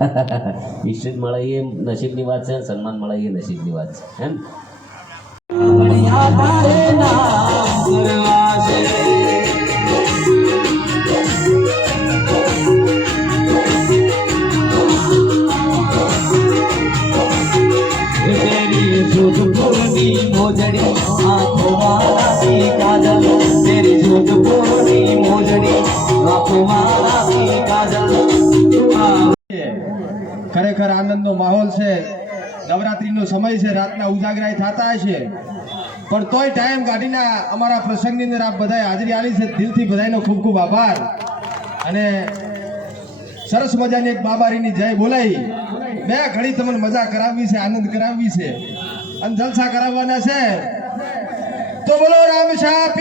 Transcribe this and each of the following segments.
ઇસ્ટ્રીટ મળે એ નસીબની વાત છે, સન્માન મળે એ નસીબની વાત છે, એમ? મોજડી આંખો મારા કાજલ તેરી ખરેખર આનંદનો માહોલ છે. નવરાત્રીનો સમય છે, રાતના ઉજાગરાય થતા છે પણ તોય ટાઈમ કાઢીને અમારા પ્રસંગની અંદર આપ બધાએ હાજરી આલી છે. દિલથી બધાનો ખૂબ ખૂબ આભાર. અને સરસ મજાની એક બાબારીની જય બોલાઈ. બે ઘડી તમને મજા કરાવવી છે, આનંદ કરાવવી છે. અને જલસા કરાવવાના છે. તો બોલો, રામ શાહ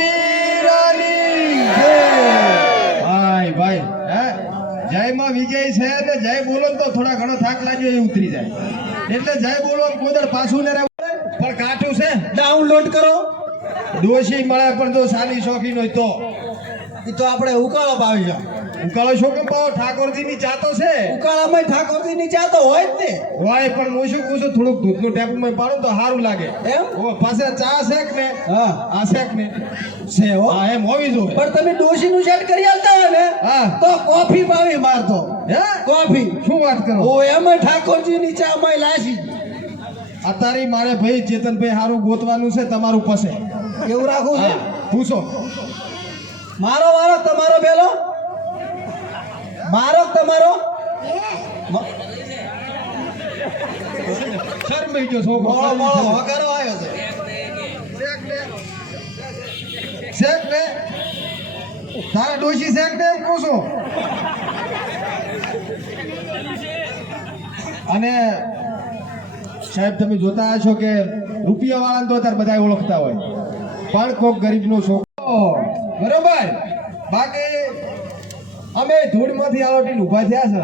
જયમાં વિજય છે ને જય બોલો તો થોડા ઘણો થાક લાગ્યો એ ઉતરી જાય. એટલે જય બોલો કોદર પાછું ને પણ કાઠું છે ડાઉનલોડ કરો. દોષી મળે પણ જો સાની શોખીન હોય તો. એ તો આપણે ઉકાળો પાવી ઉકાળો શું કેમ પાવો? ઠાકોરજી ની ચાતો છે. ઉકાળામાં ઠાકોરજી ની ચા તો હોય જ ને. હોય પણ હું શું કહું છું થોડુંક દૂધનું ટેપમાં માં પાડું તો સારું લાગે. એમ? ઓ પાસે ચા શેક ને? હા. આ શેક ને? છે હો. હા એમ હોવી જોઈએ. પણ તમે ડોશી નું સેટ કરી આલતા હોય ને હા. તો કોફી પાવી મારતો. હે? કોફી. શું વાત કરો? ઓ એમ ઠાકોરજી ની ચા માં લાસી અત્યારે મારે ભાઈ ચેતનભાઈ સારું ગોતવાનું છે તમારું પાસે. એવું રાખવું છે? પૂછો. મારો વારો તમારો પેલો? મારો તમારો? મ- શરમાઈ ગયો છોકરો મોળો મોળો આવ્યો છે. શેખ ને તારે ડોશી શેખ ને કહું અને સાહેબ તમે જોતા છો કે રૂપિયા વાળા તો અત્યારે બધા ઓળખતા હોય. પણ કોઈક ગરીબનો છોકરો બરોબર. બાકી અમે ધૂળમાંથી આલોટીને ઊભા થયા છે.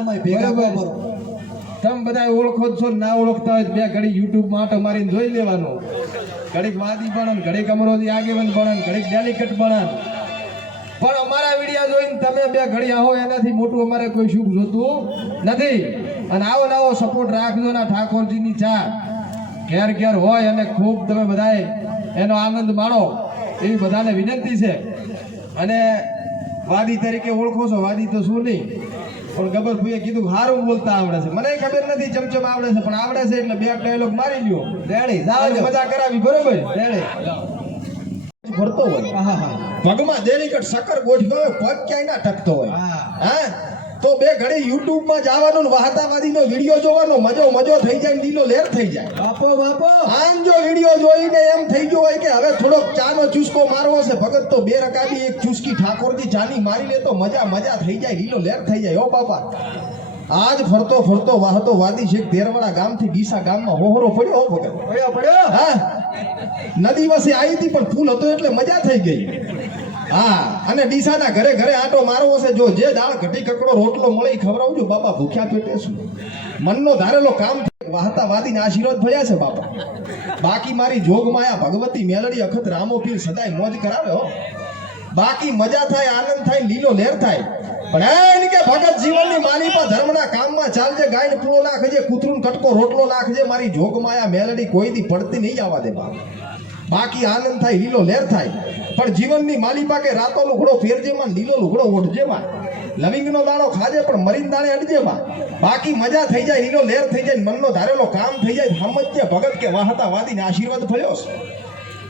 અમે ભેગા બરાબર. તમે બધા ઓળખો છો ના ઓળખતા હોય બે ઘડી યુટ્યુબ માટે મારીને જોઈ લેવાનું. ઘડીક વાદી ભણન ઘડીક અમરોજી આગેવન ભણન ઘડીક ડેલિકેટ ભણન. પણ અમારા વિડીયા જોઈને તમે બે ઘડી આવો એનાથી મોટું અમારે કોઈ સુખ જોતું નથી. અને આવો આવો સપોર્ટ રાખજો ના ઠાકોરજીની ચા ઘેર ઘેર હોય અને ખૂબ તમે બધાએ એનો આનંદ માણો. એવી બધાને વિનંતી છે. અને વાદી તરીકે ઓળખો છો વાદી તો શું નહીં. પણ ગબરભાઈએ કીધું સારું બોલતા આવડે છે. મને ખબર નથી ચમચમ આવડે છે પણ આવડે છે એટલે બે ડાયલોગ મારી લ્યો. રેડી જાવ મજા કરાવી બરોબર? રેડી. ભરતો હોય. પગમાં ડેલિકેટ સકર ગોઠવ્યો હોય પગ ક્યાંય ના ટકતો હોય. હા? તો બે ઘડી યુટ્યુબમાં જવાનું વાહતાવાદીનો વીડિયો જોવાનો મજો મજો થઈ જાય લીલો લેર થઈ જાય. બાપો બાપો આમ જો વીડિયો જોઈને એમ થઈ ગયો હોય કે હવે થોડોક ચાનો ચુસ્કો મારવો છે. ભગત તો બે રકાબી એક ચુસકી ઠાકોરજી ચાની મારી લે તો મજા મજા થઈ જાય લીલો લેર થઈ જાય. ઓ બાપા. આજ ફરતો ફરતો વાહતો વાદી છે દેરવાડા ગામથી ડીસા ગામમાં હોહરો પડ્યો ભગત. પડ્યો પડ્યો. હા. નદી વસે આવી હતી પણ ફૂલ હતો એટલે મજા થઈ ગઈ. હા, અને ડીસાના ઘરે ઘરે આટો મારવો છે. જો જે દાળ ઘટી કકડો રોટલો મળે એ ખવડાવજો. બાપા ભૂખ્યા પેટે શું મનનો ધારેલો કામ વાહતા વાદીને આશીર્વાદ ભર્યા છે બાપા. બાકી મારી જોગ માયા ભગવતી મેલડી અખત રામો પીર સદાય મોજ કરાવે, હો. બાકી મજા થાય, આનંદ થાય, લીલો લેર થાય. પણ એને કે ભગત જીવનની માની પર ધર્મના કામમાં ચાલજે, ગાયને પૂરો નાખજે, કૂતરું કટકો રોટલો નાખજે. મારી જોગ માયા મેલડી કોઈ દી પડતી નહીં આવવા દે બાપ. બાકી આનંદ થાય લીલો લેર થાય. પણ જીવનની માલી પાકે રાતો લુગડો ફેરજેમાં લીલો લુગડો ઓઢજેમાં. લવિંગનો દાણો ખાજે પણ મરીન દાણે અડજેમાં. બાકી મજા થઈ જાય લીલો લેર થઈ જાય મનનો ધારેલો કામ થઈ જાય સમજજે ભગત કે વાહતા વાદીને આશીર્વાદ ફળ્યો છે.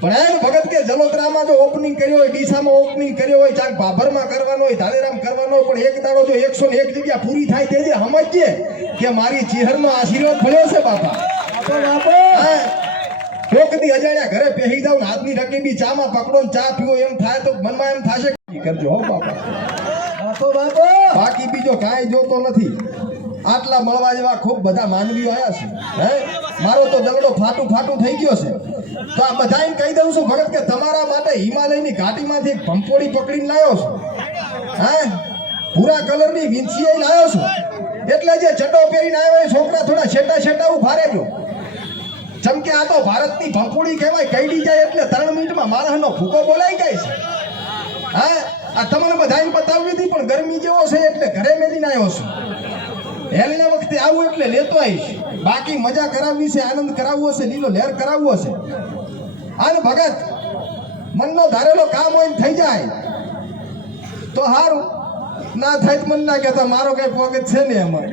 પણ એમ ભગત કે જલોદરામાં જો ઓપનિંગ કર્યો હોય ડીસામાં ઓપનિંગ કર્યો હોય ચાક ભાભરમાં કરવાનો હોય ધારેરામ કરવાનો હોય પણ એક દાડો જો એકસો ને એક જગ્યા પૂરી થાય તે જે સમજજે કે મારી ચિહરનો આશીર્વાદ ફળ્યો છે બાપા. બાપો કોકની અજાણ્યા ઘરે પહેરી જાવ ને હાથની રકેબી ચામાં પકડો ને ચા પીવો એમ થાય તો મનમાં એમ થશે. કરજો હો બાપા. બાકી બીજો કાંઈ જોતો નથી. આટલા મળવા જેવા ખૂબ બધા માનવીઓ આવ્યા છે. હે? મારો તો દગડો ફાટું ફાટું થઈ ગયો છે. તો આ બધા એમ કહી દઉં છું ભગત કે તમારા માટે હિમાલયની ઘાટીમાંથી એક ભંપોડી પકડીને લાવ્યો છું. હે? ભૂરા કલરની વિંછી લાવ્યો છું. એટલે જે ચટો પહેરીને આવ્યો એ છોકરા થોડા છેટા છેટા ઊભા રહેજો. ચમકે આ તો ભારતની ભંખુડી કહેવાય કઈડી જાય એટલે ત્રણ મિનિટમાં માણસનો ફૂકો બોલાઈ જાય છે. હા, આ તમારે બધાને બતાવવી હતી પણ ગરમી જેવો છે એટલે ઘરે મેલીને આવ્યો છું. હેલને વખતે આવું એટલે લેતો આવીશ. બાકી મજા કરાવવી છે, આનંદ કરાવવો છે, લીલો લહેર કરાવવો છે. અને ભગત, મનનો ધારેલો કામ હોય થઈ જાય. તો હારું. ના થાય મન ના કહેતા, મારો કઈ પોકેટ છે ને એમાં.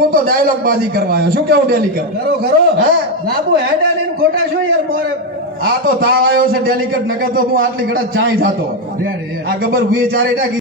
હું તો ડાયલોગ બાજી કરવા આવ્યો. શું કેવું ડેલી કર કરો કરો હે? બાપુ હેડા લઈને ખોટા છો યાર મોરે આ તો તાવ આવ્યો છે ડેલિકેટ નકર તો હું આટલી ઘડા ચાઈ થતો આ ગબર ભૂએ ચારે ટાકી